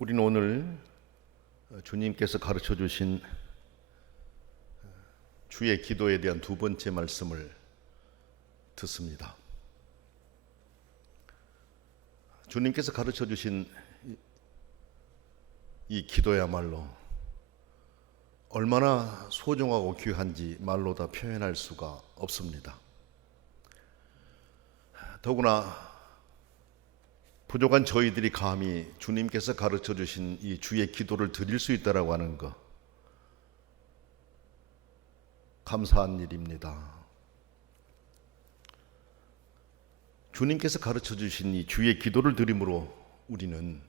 우리는 오늘 주님께서 가르쳐 주신 주의 기도에 대한 두 번째 말씀을 듣습니다. 주님께서 가르쳐 주신 이 기도야말로 얼마나 소중하고 귀한지 말로 다 표현할 수가 없습니다. 더구나 부족한 저희들이 감히 주님께서 가르쳐 주신 이 주의 기도를 드릴 수 있다라고 하는 것, 감사한 일입니다. 주님께서 가르쳐 주신 이 주의 기도를 드림으로 우리는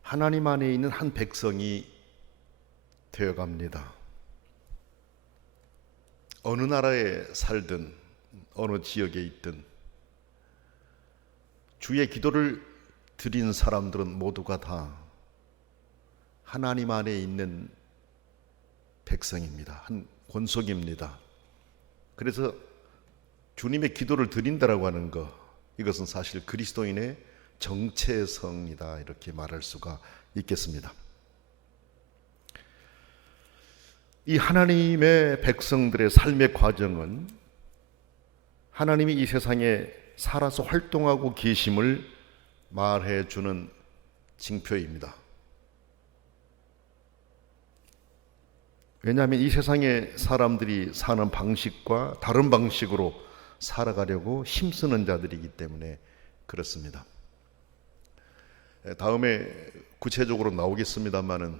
하나님 안에 있는 한 백성이 되어갑니다. 어느 나라에 살든 어느 지역에 있든 주의 기도를 드린 사람들은 모두가 다 하나님 안에 있는 백성입니다. 한 권속입니다. 그래서 주님의 기도를 드린다라고 하는 것, 이것은 사실 그리스도인의 정체성이다, 이렇게 말할 수가 있겠습니다. 이 하나님의 백성들의 삶의 과정은 하나님이 이 세상에 살아서 활동하고 계심을 말해주는 징표입니다. 왜냐하면 이 세상의 사람들이 사는 방식과 다른 방식으로 살아가려고 힘쓰는 자들이기 때문에 그렇습니다. 다음에 구체적으로 나오겠습니다만은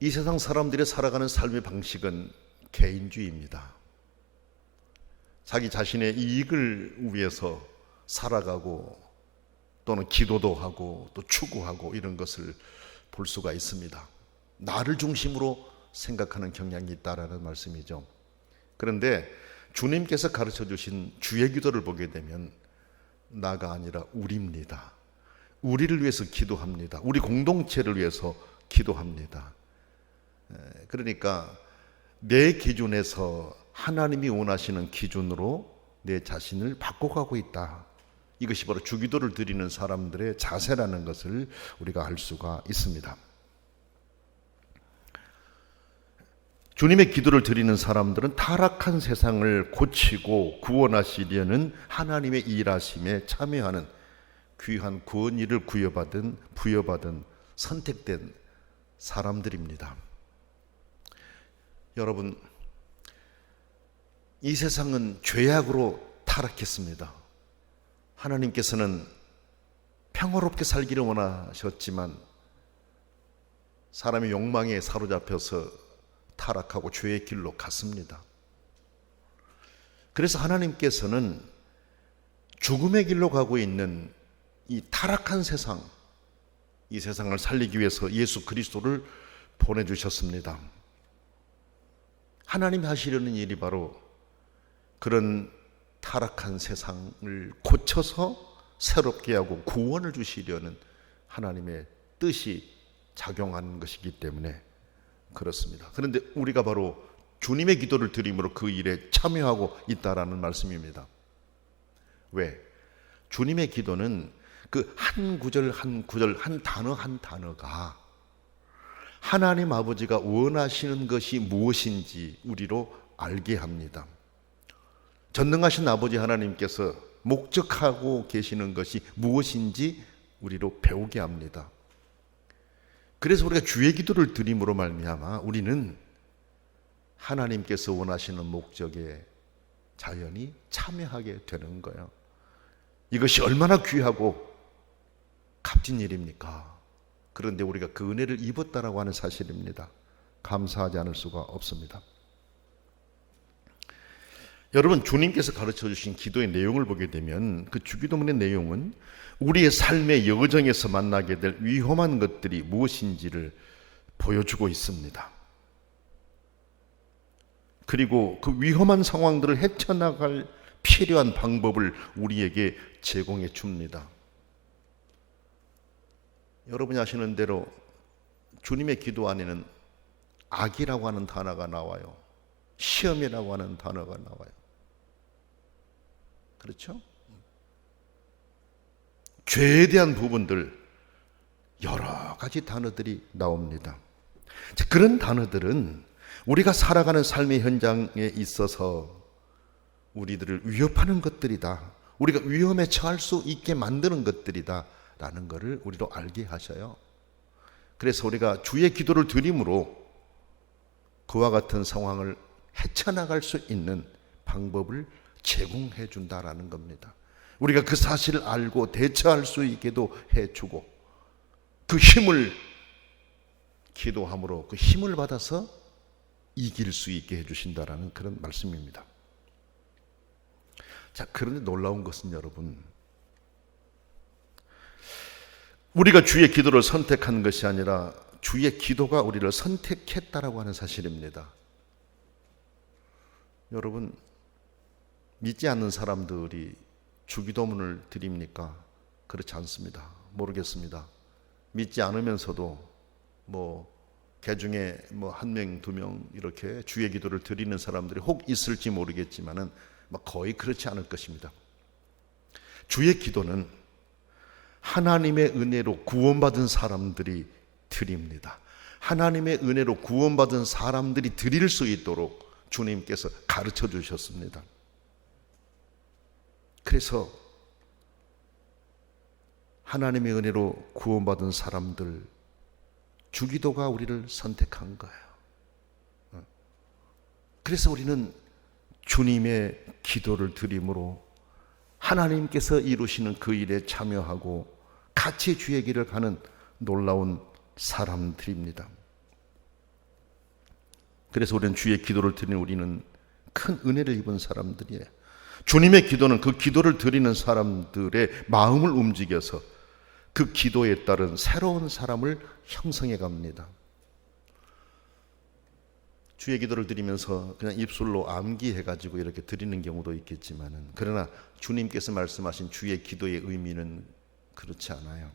이 세상 사람들이 살아가는 삶의 방식은 개인주의입니다. 자기 자신의 이익을 위해서 살아가고 또는 기도도 하고 또 추구하고 이런 것을 볼 수가 있습니다. 나를 중심으로 생각하는 경향이 있다라는 말씀이죠. 그런데 주님께서 가르쳐 주신 주의 기도를 보게 되면 나가 아니라 우리입니다. 우리를 위해서 기도합니다. 우리 공동체를 위해서 기도합니다. 그러니까 내 기준에서 하나님이 원하시는 기준으로 내 자신을 바꿔가고 있다. 이것이 바로 주기도를 드리는 사람들의 자세라는 것을 우리가 알 수가 있습니다. 주님의 기도를 드리는 사람들은 타락한 세상을 고치고 구원하시려는 하나님의 일하심에 참여하는 귀한 구원일을 부여받은 선택된 사람들입니다. 여러분, 이 세상은 죄악으로 타락했습니다. 하나님께서는 평화롭게 살기를 원하셨지만 사람의 욕망에 사로잡혀서 타락하고 죄의 길로 갔습니다. 그래서 하나님께서는 죽음의 길로 가고 있는 이 타락한 세상, 이 세상을 살리기 위해서 예수 그리스도를 보내주셨습니다. 하나님이 하시려는 일이 바로 그런 타락한 세상을 고쳐서 새롭게 하고 구원을 주시려는 하나님의 뜻이 작용하는 것이기 때문에 그렇습니다. 그런데 우리가 바로 주님의 기도를 드림으로 그 일에 참여하고 있다라는 말씀입니다. 왜? 주님의 기도는 그 한 구절 한 구절, 한 단어 한 단어가 하나님 아버지가 원하시는 것이 무엇인지 우리로 알게 합니다. 전능하신 아버지 하나님께서 목적하고 계시는 것이 무엇인지 우리로 배우게 합니다. 그래서 우리가 주의 기도를 드림으로 말미암아 우리는 하나님께서 원하시는 목적에 자연히 참여하게 되는 거예요. 이것이 얼마나 귀하고 값진 일입니까? 그런데 우리가 그 은혜를 입었다라고 하는 사실입니다. 감사하지 않을 수가 없습니다. 여러분, 주님께서 가르쳐 주신 기도의 내용을 보게 되면 그 주기도문의 내용은 우리의 삶의 여정에서 만나게 될 위험한 것들이 무엇인지를 보여주고 있습니다. 그리고 그 위험한 상황들을 헤쳐나갈 필요한 방법을 우리에게 제공해 줍니다. 여러분이 아시는 대로 주님의 기도 안에는 악이라고 하는 단어가 나와요. 시험이라고 하는 단어가 나와요. 그렇죠? 죄에 대한 부분들, 여러 가지 단어들이 나옵니다. 그런 단어들은 우리가 살아가는 삶의 현장에 있어서 우리들을 위협하는 것들이다, 우리가 위험에 처할 수 있게 만드는 것들이다 라는 것을 우리로 알게 하셔요. 그래서 우리가 주의 기도를 드림으로 그와 같은 상황을 헤쳐나갈 수 있는 방법을 제공해 준다라는 겁니다. 우리가 그 사실을 알고 대처할 수 있게도 해주고, 그 힘을, 기도함으로 그 힘을 받아서 이길 수 있게 해주신다라는 그런 말씀입니다. 자, 그런데 놀라운 것은 여러분, 우리가 주의 기도를 선택한 것이 아니라 주의 기도가 우리를 선택했다라고 하는 사실입니다. 여러분, 믿지 않는 사람들이 주기도문을 드립니까? 그렇지 않습니다. 모르겠습니다. 믿지 않으면서도 개중에 한 명, 두 명 이렇게 주의 기도를 드리는 사람들이 혹 있을지 모르겠지만은 거의 그렇지 않을 것입니다. 주의 기도는 하나님의 은혜로 구원받은 사람들이 드립니다. 하나님의 은혜로 구원받은 사람들이 드릴 수 있도록 주님께서 가르쳐 주셨습니다. 그래서 하나님의 은혜로 구원받은 사람들, 주기도가 우리를 선택한 거예요. 그래서 우리는 주님의 기도를 드림으로 하나님께서 이루시는 그 일에 참여하고 같이 주의 길을 가는 놀라운 사람들입니다. 그래서 우리는 주의 기도를 드리는 우리는 큰 은혜를 입은 사람들이에요. 주님의 기도는 그 기도를 드리는 사람들의 마음을 움직여서 그 기도에 따른 새로운 사람을 형성해 갑니다. 주의 기도를 드리면서 그냥 입술로 암기해가지고 이렇게 드리는 경우도 있겠지만은, 그러나 주님께서 말씀하신 주의 기도의 의미는 그렇지 않아요.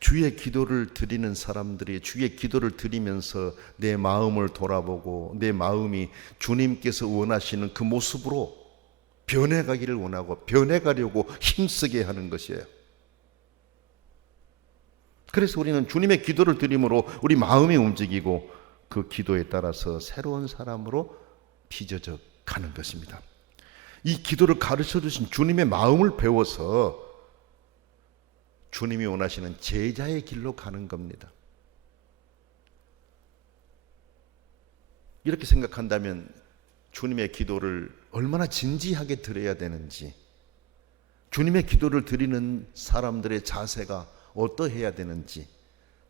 주의 기도를 드리는 사람들이 주의 기도를 드리면서 내 마음을 돌아보고 내 마음이 주님께서 원하시는 그 모습으로 변해가기를 원하고 변해가려고 힘쓰게 하는 것이에요. 그래서 우리는 주님의 기도를 드림으로 우리 마음이 움직이고 그 기도에 따라서 새로운 사람으로 빚어져 가는 것입니다. 이 기도를 가르쳐 주신 주님의 마음을 배워서 주님이 원하시는 제자의 길로 가는 겁니다. 이렇게 생각한다면 주님의 기도를 얼마나 진지하게 드려야 되는지, 주님의 기도를 드리는 사람들의 자세가 어떠해야 되는지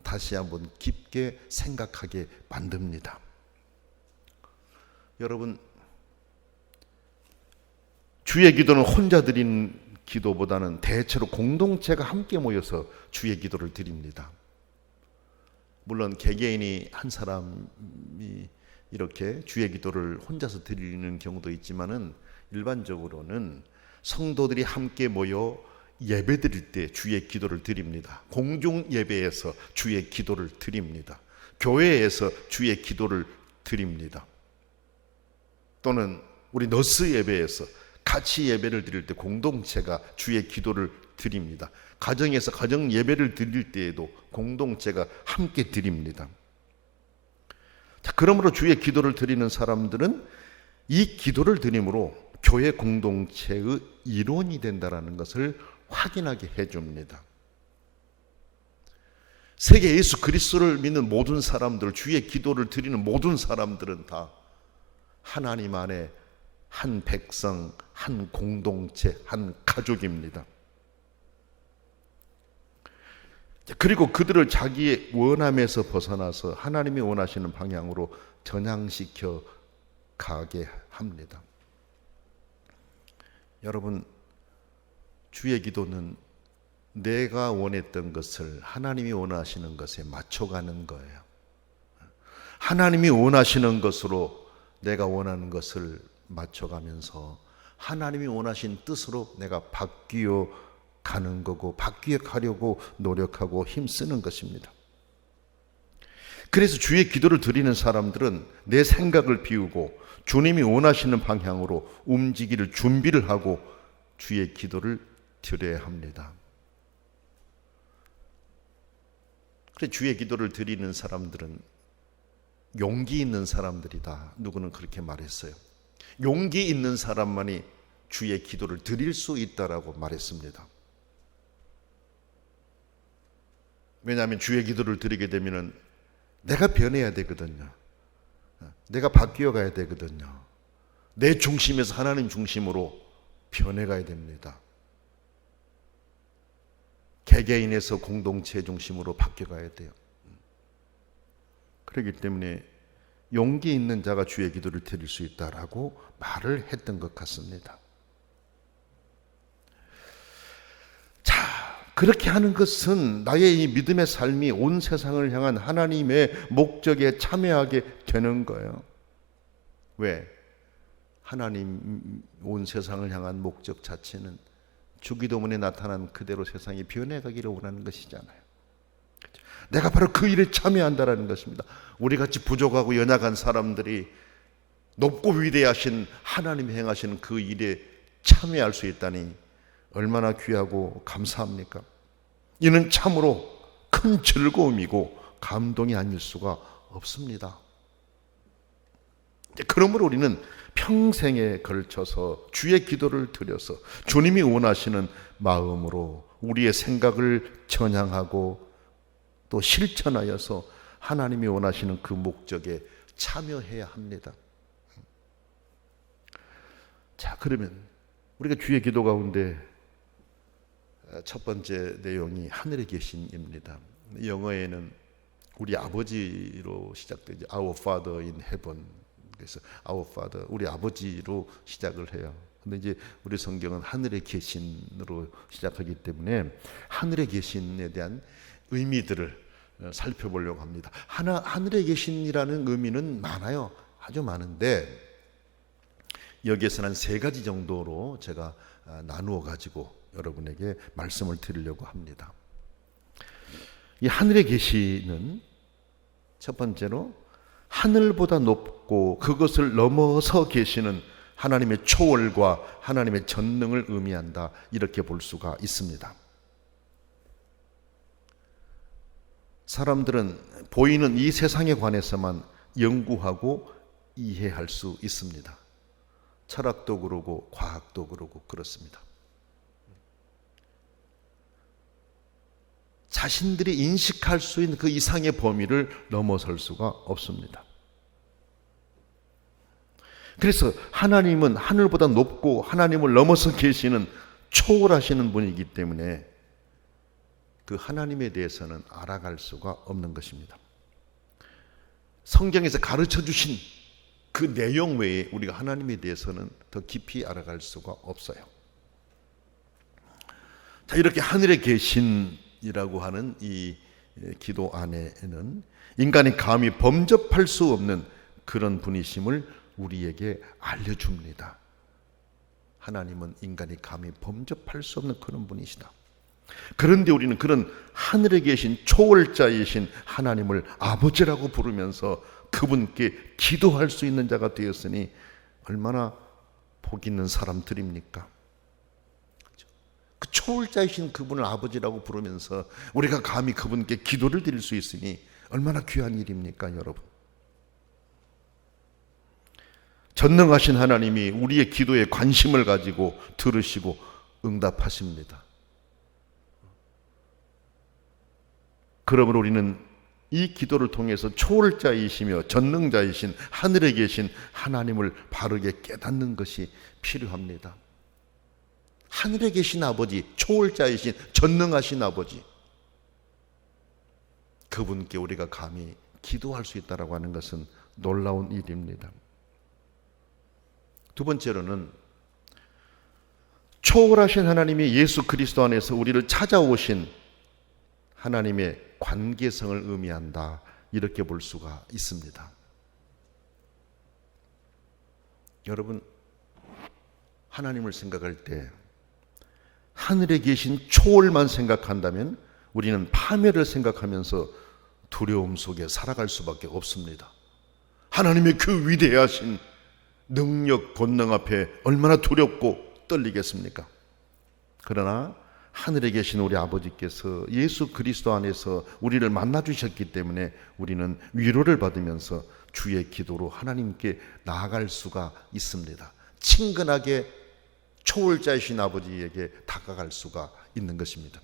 다시 한번 깊게 생각하게 만듭니다. 여러분, 주의 기도는 혼자 드리는 기도보다는 대체로 공동체가 함께 모여서 주의 기도를 드립니다. 물론 개개인이 한 사람이 이렇게 주의 기도를 혼자서 드리는 경우도 있지만은 일반적으로는 성도들이 함께 모여 예배 드릴 때 주의 기도를 드립니다. 공중 예배에서 주의 기도를 드립니다. 교회에서 주의 기도를 드립니다. 또는 우리 너스 예배에서 같이 예배를 드릴 때 공동체가 주의 기도를 드립니다. 가정에서 가정 예배를 드릴 때에도 공동체가 함께 드립니다. 자, 그러므로 주의 기도를 드리는 사람들은 이 기도를 드림으로 교회 공동체의 일원이 된다는 것을 확인하게 해줍니다. 세계 예수 그리스도를 믿는 모든 사람들, 주의 기도를 드리는 모든 사람들은 다 하나님 안에 한 백성, 한 공동체, 한 가족입니다. 그리고 그들을 자기의 원함에서 벗어나서 하나님이 원하시는 방향으로 전향시켜 가게 합니다. 여러분, 주의 기도는 내가 원했던 것을 하나님이 원하시는 것에 맞춰가는 거예요. 하나님이 원하시는 것으로 내가 원하는 것을 맞춰가면서 하나님이 원하신 뜻으로 내가 바뀌어 가는 거고, 바뀌어 가려고 노력하고 힘쓰는 것입니다. 그래서 주의 기도를 드리는 사람들은 내 생각을 비우고 주님이 원하시는 방향으로 움직이를 준비를 하고 주의 기도를 드려야 합니다. 그래 주의 기도를 드리는 사람들은 용기 있는 사람들이다. 누구는 그렇게 말했어요. 용기 있는 사람만이 주의 기도를 드릴 수 있다라고 말했습니다. 왜냐하면 주의 기도를 드리게 되면 내가 변해야 되거든요. 내가 바뀌어 가야 되거든요. 내 중심에서 하나님 중심으로 변해가야 됩니다. 개개인에서 공동체 중심으로 바뀌어가야 돼요. 그렇기 때문에 용기 있는 자가 주의 기도를 드릴 수 있다라고 말을 했던 것 같습니다. 자, 그렇게 하는 것은 나의 이 믿음의 삶이 온 세상을 향한 하나님의 목적에 참여하게 되는 거예요. 왜? 하나님 온 세상을 향한 목적 자체는 주기도문에 나타난 그대로 세상이 변해가기를 원하는 것이잖아요. 내가 바로 그 일에 참여한다라는 것입니다. 우리같이 부족하고 연약한 사람들이 높고 위대하신 하나님이 행하시는 그 일에 참여할 수 있다니 얼마나 귀하고 감사합니까? 이는 참으로 큰 즐거움이고 감동이 아닐 수가 없습니다. 그러므로 우리는 평생에 걸쳐서 주의 기도를 드려서 주님이 원하시는 마음으로 우리의 생각을 전향하고 또 실천하여서 하나님이 원하시는 그 목적에 참여해야 합니다. 자, 그러면 우리가 주의 기도 가운데 첫 번째 내용이 하늘에 계신입니다. 영어에는 우리 아버지로 시작되죠. Our Father in Heaven. 그래서 Our Father, 우리 아버지로 시작을 해요. 근데 이제 우리 성경은 하늘에 계신으로 시작하기 때문에 하늘에 계신에 대한 의미들을 살펴보려고 합니다. 하늘에 계신이라는 의미는 많아요. 아주 많은데 여기에서는 한 3가지 정도로 제가 나누어 가지고 여러분에게 말씀을 드리려고 합니다. 이 하늘에 계시는 첫 번째로 하늘보다 높고 그것을 넘어서 계시는 하나님의 초월과 하나님의 전능을 의미한다, 이렇게 볼 수가 있습니다. 사람들은 보이는 이 세상에 관해서만 연구하고 이해할 수 있습니다. 철학도 그러고 과학도 그러고 그렇습니다. 자신들이 인식할 수 있는 그 이상의 범위를 넘어설 수가 없습니다. 그래서 하나님은 하늘보다 높고 하나님을 넘어서 계시는 초월하시는 분이기 때문에 그 하나님에 대해서는 알아갈 수가 없는 것입니다. 성경에서 가르쳐 주신 그 내용 외에 우리가 하나님에 대해서는 더 깊이 알아갈 수가 없어요. 자, 이렇게 하늘에 계신이라고 하는 이 기도 안에는 인간이 감히 범접할 수 없는 그런 분이심을 우리에게 알려줍니다. 하나님은 인간이 감히 범접할 수 없는 그런 분이시다. 그런데 우리는 그런 하늘에 계신 초월자이신 하나님을 아버지라고 부르면서 그분께 기도할 수 있는 자가 되었으니 얼마나 복 있는 사람들입니까? 그 초월자이신 그분을 아버지라고 부르면서 우리가 감히 그분께 기도를 드릴 수 있으니 얼마나 귀한 일입니까, 여러분? 전능하신 하나님이 우리의 기도에 관심을 가지고 들으시고 응답하십니다. 그러므로 우리는 이 기도를 통해서 초월자이시며 전능자이신 하늘에 계신 하나님을 바르게 깨닫는 것이 필요합니다. 하늘에 계신 아버지, 초월자이신 전능하신 아버지, 그분께 우리가 감히 기도할 수 있다고 하는 것은 놀라운 일입니다. 두 번째로는 초월하신 하나님이 예수 그리스도 안에서 우리를 찾아오신 하나님의 관계성을 의미한다, 이렇게 볼 수가 있습니다. 여러분, 하나님을 생각할 때 하늘에 계신 초월만 생각한다면 우리는 파멸을 생각하면서 두려움 속에 살아갈 수밖에 없습니다. 하나님의 그 위대하신 능력, 권능 앞에 얼마나 두렵고 떨리겠습니까? 그러나 하늘에 계신 우리 아버지께서 예수 그리스도 안에서 우리를 만나 주셨기 때문에 우리는 위로를 받으면서 주의 기도로 하나님께 나아갈 수가 있습니다. 친근하게 초월자이신 아버지에게 다가갈 수가 있는 것입니다.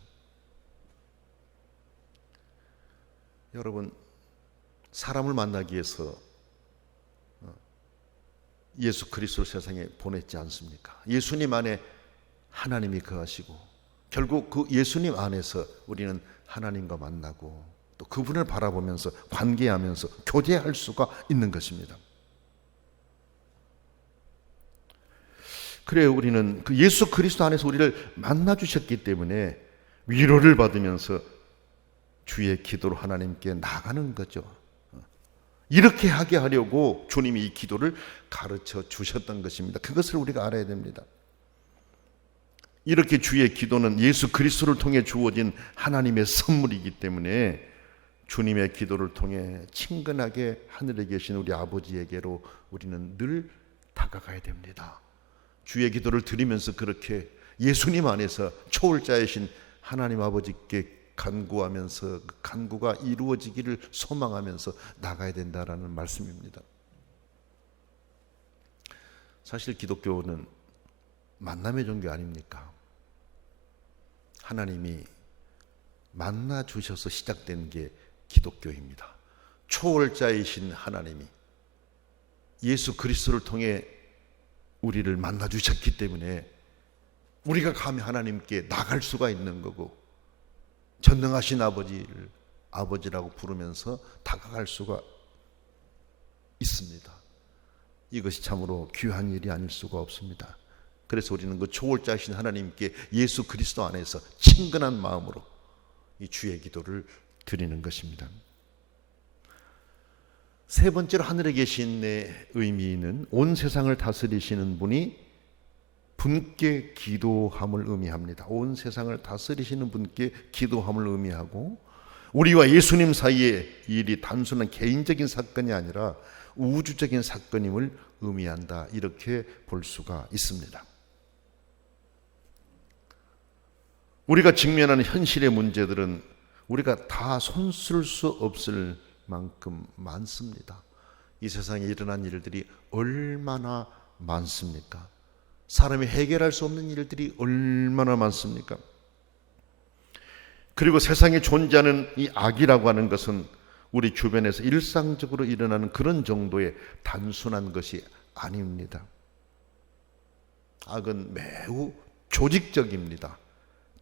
여러분, 사람을 만나기 위해서 예수 그리스도를 세상에 보냈지 않습니까? 예수님 안에 하나님이 거하시고 결국 그 예수님 안에서 우리는 하나님과 만나고 또 그분을 바라보면서 관계하면서 교제할 수가 있는 것입니다. 그래 우리는 그 예수 그리스도 안에서 우리를 만나 주셨기 때문에 위로를 받으면서 주의 기도로 하나님께 나가는 거죠. 이렇게 하게 하려고 주님이 이 기도를 가르쳐 주셨던 것입니다. 그것을 우리가 알아야 됩니다. 이렇게 주의 기도는 예수 그리스도를 통해 주어진 하나님의 선물이기 때문에 주님의 기도를 통해 친근하게 하늘에 계신 우리 아버지에게로 우리는 늘 다가가야 됩니다. 주의 기도를 드리면서 그렇게 예수님 안에서 초월자이신 하나님 아버지께 간구하면서 그 간구가 이루어지기를 소망하면서 나가야 된다라는 말씀입니다. 사실 기독교는 만남의 종교 아닙니까? 하나님이 만나 주셔서 시작된 게 기독교입니다. 초월자이신 하나님이 예수 그리스도를 통해 우리를 만나 주셨기 때문에 우리가 감히 하나님께 나갈 수가 있는 거고 전능하신 아버지를 아버지라고 부르면서 다가갈 수가 있습니다. 이것이 참으로 귀한 일이 아닐 수가 없습니다. 그래서 우리는 그 초월자이신 하나님께 예수 그리스도 안에서 친근한 마음으로 이 주의 기도를 드리는 것입니다. 세 번째로 하늘에 계신 내 의미는 온 세상을 다스리시는 분이 분께 기도함을 의미합니다. 온 세상을 다스리시는 분께 기도함을 의미하고 우리와 예수님 사이의 일이 단순한 개인적인 사건이 아니라 우주적인 사건임을 의미한다. 이렇게 볼 수가 있습니다. 우리가 직면하는 현실의 문제들은 우리가 다 손쓸 수 없을 만큼 많습니다. 이 세상에 일어난 일들이 얼마나 많습니까? 사람이 해결할 수 없는 일들이 얼마나 많습니까? 그리고 세상에 존재하는 이 악이라고 하는 것은 우리 주변에서 일상적으로 일어나는 그런 정도의 단순한 것이 아닙니다. 악은 매우 조직적입니다.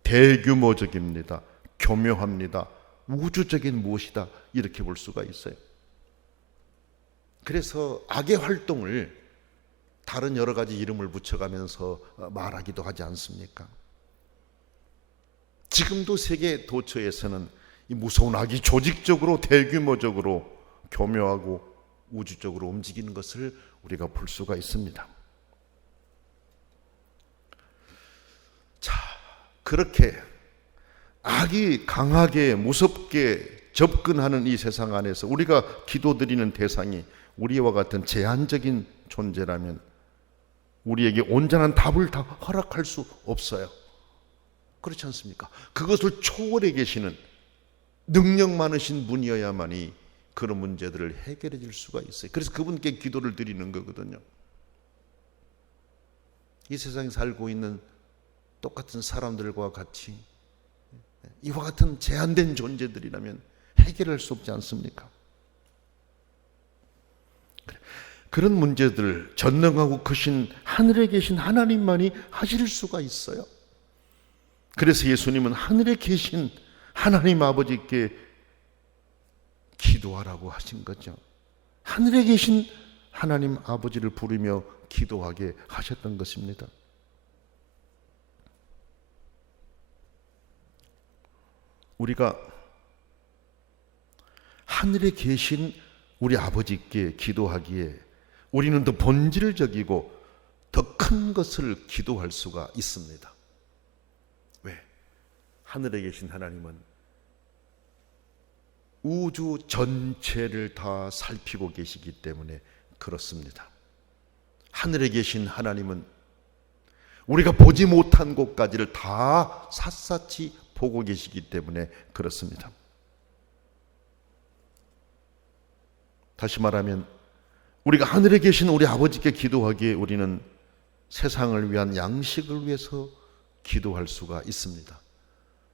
대규모적입니다. 교묘합니다. 우주적인 무엇이다 이렇게 볼 수가 있어요. 그래서 악의 활동을 다른 여러 가지 이름을 붙여가면서 말하기도 하지 않습니까? 지금도 세계 도처에서는 이 무서운 악이 조직적으로 대규모적으로 교묘하고 우주적으로 움직이는 것을 우리가 볼 수가 있습니다. 자, 그렇게 악이 강하게 무섭게 접근하는 이 세상 안에서 우리가 기도드리는 대상이 우리와 같은 제한적인 존재라면 우리에게 온전한 답을 다 허락할 수 없어요. 그렇지 않습니까? 그것을 초월해 계시는 능력 많으신 분이어야만이 그런 문제들을 해결해 줄 수가 있어요. 그래서 그분께 기도를 드리는 거거든요. 이 세상에 살고 있는 똑같은 사람들과 같이 이와 같은 제한된 존재들이라면 해결할 수 없지 않습니까? 그런 문제들 전능하고 크신 하늘에 계신 하나님만이 하실 수가 있어요. 그래서 예수님은 하늘에 계신 하나님 아버지께 기도하라고 하신 거죠. 하늘에 계신 하나님 아버지를 부르며 기도하게 하셨던 것입니다. 우리가 하늘에 계신 우리 아버지께 기도하기에 우리는 더 본질적이고 더 큰 것을 기도할 수가 있습니다. 왜? 하늘에 계신 하나님은 우주 전체를 다 살피고 계시기 때문에 그렇습니다. 하늘에 계신 하나님은 우리가 보지 못한 곳까지를 다 샅샅이 보고 계시기 때문에 그렇습니다. 다시 말하면 우리가 하늘에 계신 우리 아버지께 기도하기에 우리는 세상을 위한 양식을 위해서 기도할 수가 있습니다.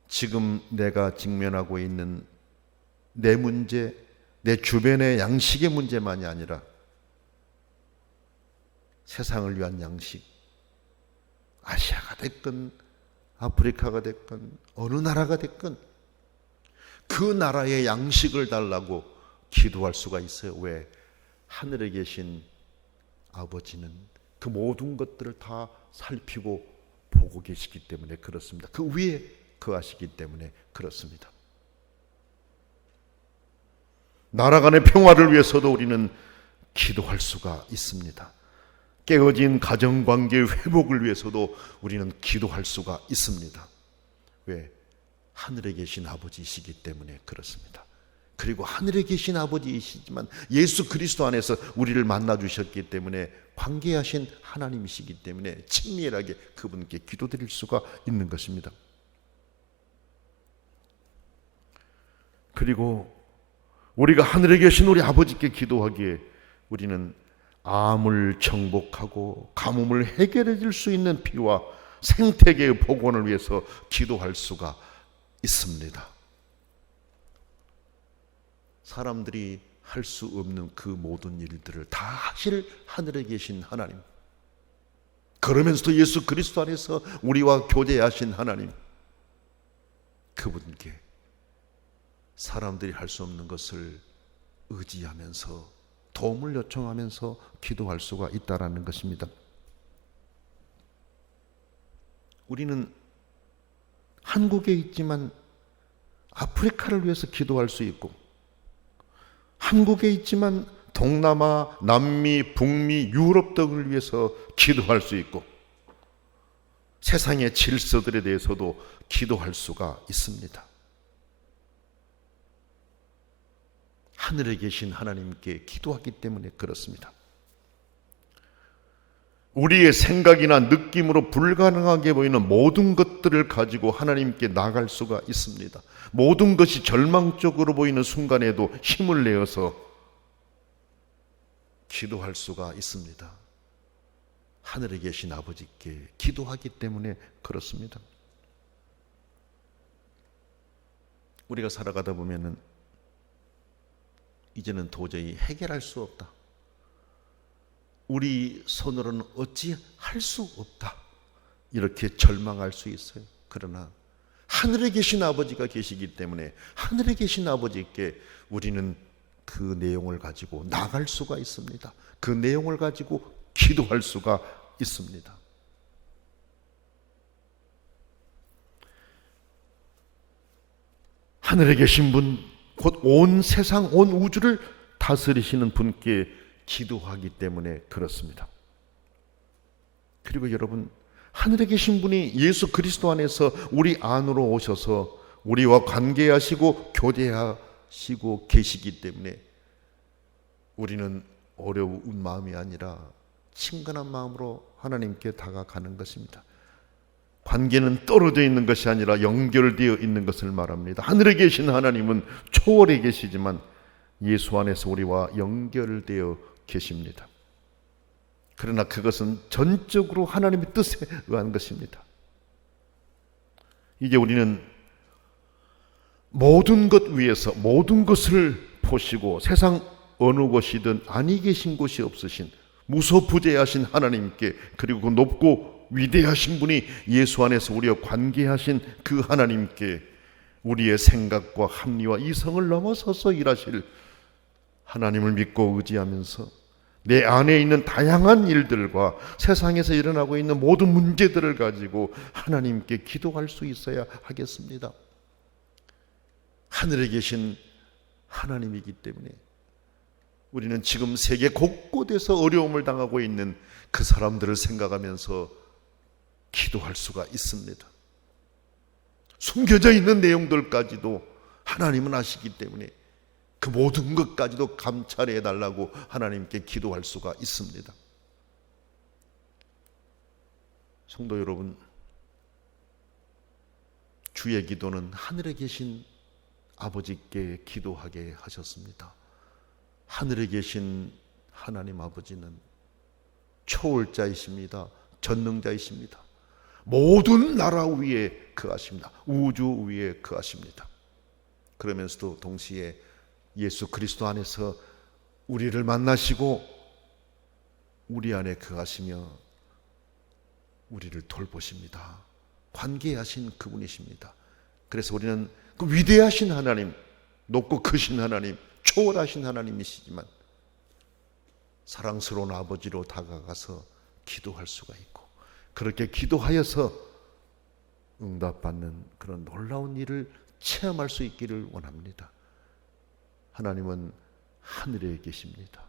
지금 내가 직면하고 있는 내 문제, 내 주변의 양식의 문제만이 아니라 세상을 위한 양식, 아시아가 됐건 아프리카가 됐건 어느 나라가 됐건 그 나라의 양식을 달라고 기도할 수가 있어요. 왜? 하늘에 계신 아버지는 그 모든 것들을 다 살피고 보고 계시기 때문에 그렇습니다. 그 위에 거하시기 때문에 그렇습니다. 나라 간의 평화를 위해서도 우리는 기도할 수가 있습니다. 깨어진 가정관계의 회복을 위해서도 우리는 기도할 수가 있습니다. 왜? 하늘에 계신 아버지이시기 때문에 그렇습니다. 그리고 하늘에 계신 아버지이시지만 예수 그리스도 안에서 우리를 만나주셨기 때문에 관계하신 하나님이시기 때문에 친밀하게 그분께 기도드릴 수가 있는 것입니다. 그리고 우리가 하늘에 계신 우리 아버지께 기도하기에 우리는 암을 정복하고 가뭄을 해결해 줄 수 있는 피와 생태계의 복원을 위해서 기도할 수가 있습니다. 사람들이 할 수 없는 그 모든 일들을 다 하실 하늘에 계신 하나님, 그러면서도 예수 그리스도 안에서 우리와 교제하신 하나님, 그분께 사람들이 할 수 없는 것을 의지하면서 도움을 요청하면서 기도할 수가 있다라는 것입니다. 우리는 한국에 있지만 아프리카를 위해서 기도할 수 있고, 한국에 있지만 동남아, 남미, 북미, 유럽 등을 위해서 기도할 수 있고, 세상의 질서들에 대해서도 기도할 수가 있습니다. 하늘에 계신 하나님께 기도하기 때문에 그렇습니다. 우리의 생각이나 느낌으로 불가능하게 보이는 모든 것들을 가지고 하나님께 나갈 수가 있습니다. 모든 것이 절망적으로 보이는 순간에도 힘을 내어서 기도할 수가 있습니다. 하늘에 계신 아버지께 기도하기 때문에 그렇습니다. 우리가 살아가다 보면은 이제는 도저히 해결할 수 없다, 우리 손으로는 어찌 할 수 없다, 이렇게 절망할 수 있어요. 그러나 하늘에 계신 아버지가 계시기 때문에 하늘에 계신 아버지께 우리는 그 내용을 가지고 나갈 수가 있습니다. 그 내용을 가지고 기도할 수가 있습니다. 하늘에 계신 분, 곧 온 세상, 온 우주를 다스리시는 분께 기도하기 때문에 그렇습니다. 그리고 여러분, 하늘에 계신 분이 예수 그리스도 안에서 우리 안으로 오셔서 우리와 관계하시고 교제하시고 계시기 때문에 우리는 어려운 마음이 아니라 친근한 마음으로 하나님께 다가가는 것입니다. 관계는 떨어져 있는 것이 아니라 연결되어 있는 것을 말합니다. 하늘에 계신 하나님은 초월에 계시지만 예수 안에서 우리와 연결되어 계십니다. 그러나 그것은 전적으로 하나님의 뜻에 의한 것입니다. 이제 우리는 모든 것 위에서 모든 것을 보시고 세상 어느 곳이든 아니 계신 곳이 없으신 무소부재하신 하나님께, 그리고 그 높고 위대하신 분이 예수 안에서 우리와 관계하신 그 하나님께 우리의 생각과 합리와 이성을 넘어서서 일하실 하나님을 믿고 의지하면서 내 안에 있는 다양한 일들과 세상에서 일어나고 있는 모든 문제들을 가지고 하나님께 기도할 수 있어야 하겠습니다. 하늘에 계신 하나님이기 때문에 우리는 지금 세계 곳곳에서 어려움을 당하고 있는 그 사람들을 생각하면서 기도할 수가 있습니다. 숨겨져 있는 내용들까지도 하나님은 아시기 때문에 그 모든 것까지도 감찰해 달라고 하나님께 기도할 수가 있습니다. 성도 여러분, 주의 기도는 하늘에 계신 아버지께 기도하게 하셨습니다. 하늘에 계신 하나님 아버지는 초월자이십니다. 전능자이십니다. 모든 나라 위에 거하십니다. 우주 위에 거하십니다. 그러면서도 동시에 예수 그리스도 안에서 우리를 만나시고 우리 안에 거하시며 우리를 돌보십니다. 관계하신 그분이십니다. 그래서 우리는 그 위대하신 하나님, 높고 크신 하나님, 초월하신 하나님이시지만 사랑스러운 아버지로 다가가서 기도할 수가 있고, 그렇게 기도하여서 응답받는 그런 놀라운 일을 체험할 수 있기를 원합니다. 하나님은 하늘에 계십니다.